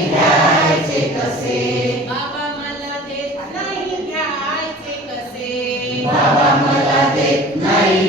द्यायचे कसे? बाबा देत नाही कसे? बाबा देत नाही